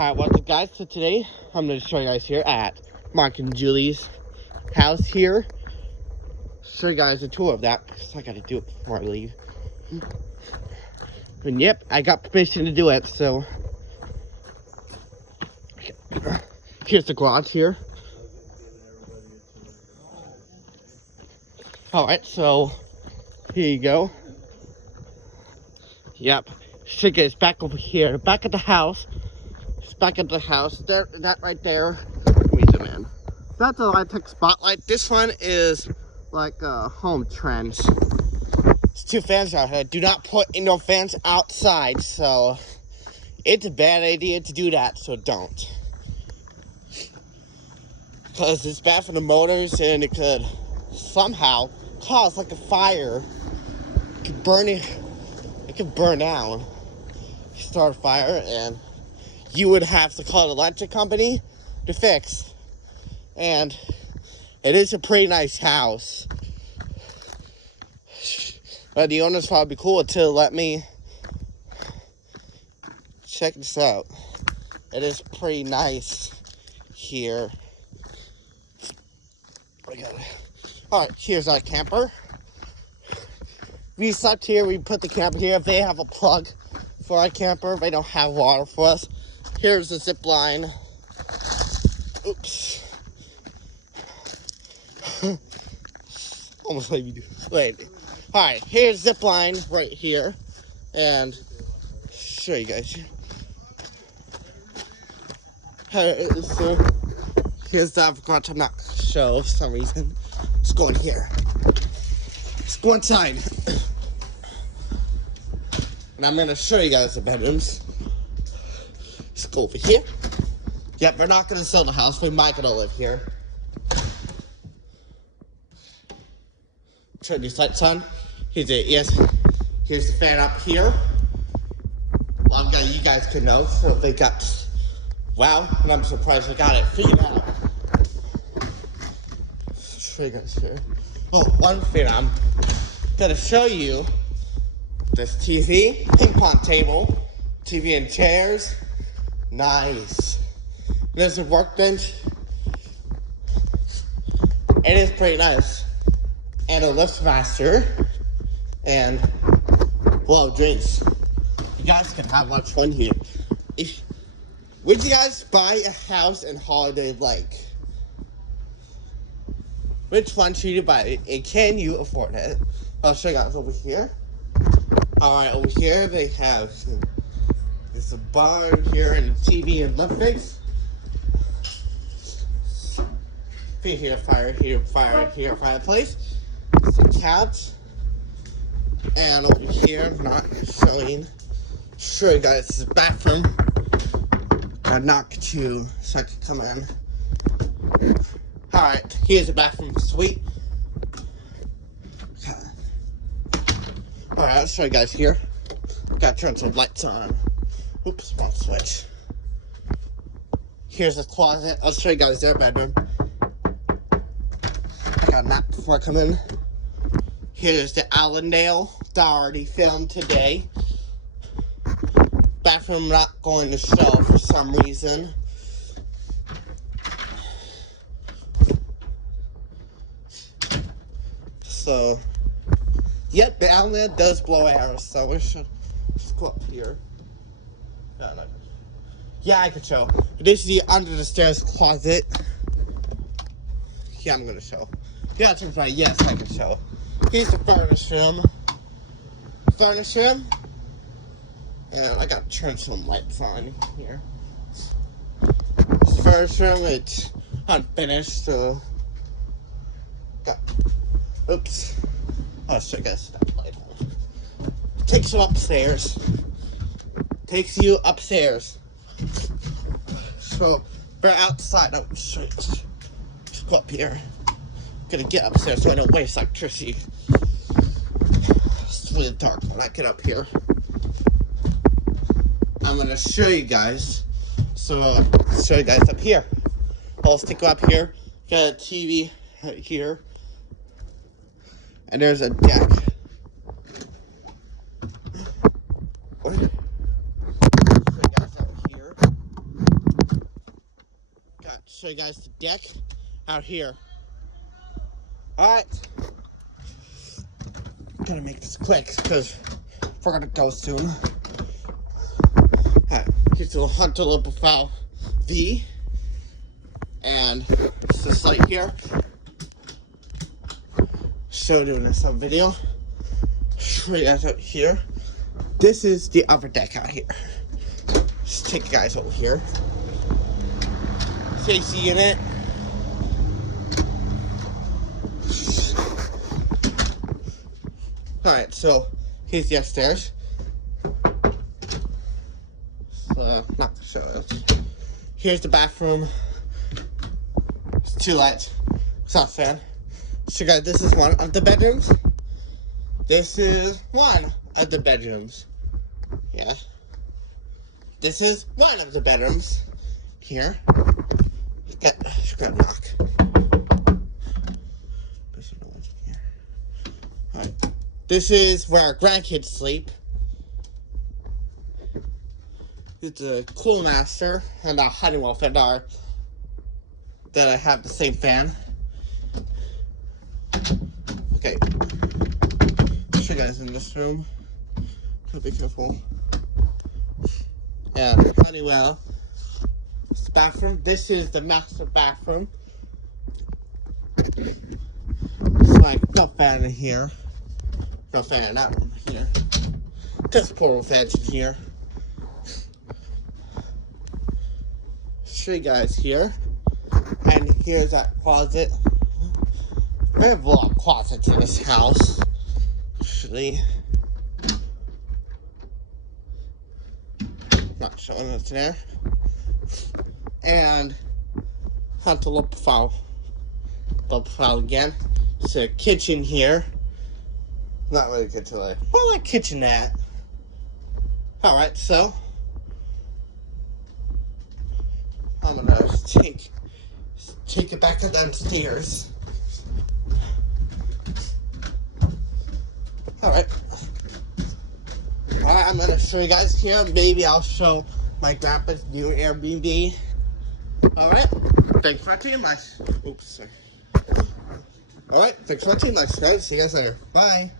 Alright, what's up guys? So today I'm going to show you guys here at Mark and Julie's house here. Show you guys a tour of that because I got to do it before I leave. And yep, I got permission to do it, so here's the garage here. Alright, so here you go. Yep, should get back over here, back at the house. It's back at the house. There, that right there. Let me zoom in. That's a Litex spotlight. This one is like home trends. It's two fans out here. Do not put indoor fans outside. So it's a bad idea to do that. So don't, because it's bad for the motors and it could somehow cause like a fire. It could burn it. It could burn out. Start a fire and you would have to call the electric company to fix. And it is a pretty nice house. But the owner's probably cool to let me check this out. It is pretty nice here. Alright, here's our camper. We slept here, we put the camper here. If they have a plug for our camper, they don't have water for us. Here's the zip line. Oops. Almost like you do. Wait. Alright, here's zip line right here. And show you guys. So, here's the garage. I'm not sure for some reason. Let's go in here. Let's go inside. And I'm gonna show you guys the bedrooms. Let's go over here. Yep, we're not gonna sell the house. We might gonna live here. Turn these lights on. Here's the fan up here. Well, you guys could know. So they got, wow, and I'm surprised they got it figured out. Show you guys here. Oh, one thing I'm gonna show you. This TV, ping pong table, TV and chairs. Nice. There's a workbench. It is pretty nice. And a lift master. And, well, drinks. You guys can have much fun here. Would you guys buy a house in Holliday Lake? Which one should you buy? And can you afford it? I'll show you guys over here. Alright, over here they have, there's a bar here and a TV and lift fix. Here, fireplace. Some couch. And over here, not showing. Show you guys this bathroom. I knocked too, so I could come in. Alright, here's the bathroom suite. Alright, I'll show you guys here. Gotta turn some lights on. Oops, wrong switch. Here's the closet. I'll show you guys their bedroom. I got a nap before I come in. Here's the Allendale that I already filmed today. Bathroom not going to show for some reason. So, yep, the outlet does blow air, so we should just go up here. Yeah, I can show. This is the under the stairs closet. Yeah, I'm gonna show. Yeah, that's right. Yes, I can show. Here's the furnace room. And I gotta turn some lights on here. This furnace room, it's unfinished, so. Oops. I'll show you guys that light on. Takes you upstairs. So, we're outside. I'll show you. Just go up here. Gonna get upstairs so I don't waste electricity. It's really dark when I get up here. I'm gonna show you guys. So, show you guys up here. I'll stick up here. Got a TV right here. And there's a deck. Show you guys up here. show you guys the deck out here. Alright. Gotta make this quick because we're gonna go soon. Alright, here's a Hunter low profile V. And it's this light here. So doing this on video. Show you guys out here. This is the upper deck out here. Just take you guys over here. AC unit. Alright, so here's the upstairs. So, not gonna show it. Here's the bathroom. It's 2 lights. Exhaust fan. So guys, this is one of the bedrooms. This is one of the bedrooms. Yeah. This is one of the bedrooms. Here. Just gotta knock. Alright. This is where our grandkids sleep. It's a Cool Master and a Honeywell Fendar that I have the same fan. Okay. Show you guys in this room. Gotta be careful. And Honeywell. This bathroom. This is the master bathroom. It's like no fan in here. No fan in that one here. Just portal fans in here. Show you guys here. And here's that closet. I have a lot of closets in this house. Actually. Not showing what's there. And have to low profile. Low profile again. It's a kitchen here. Not really a kitchen, like more like kitchenette. Alright, so I'm gonna take it back to downstairs. Alright, I'm gonna show you guys here. Maybe I'll show my grandpa's new Airbnb. Alright, thanks for watching my. Oops, sorry. Alright, thanks for watching my guys. See you guys later. Bye.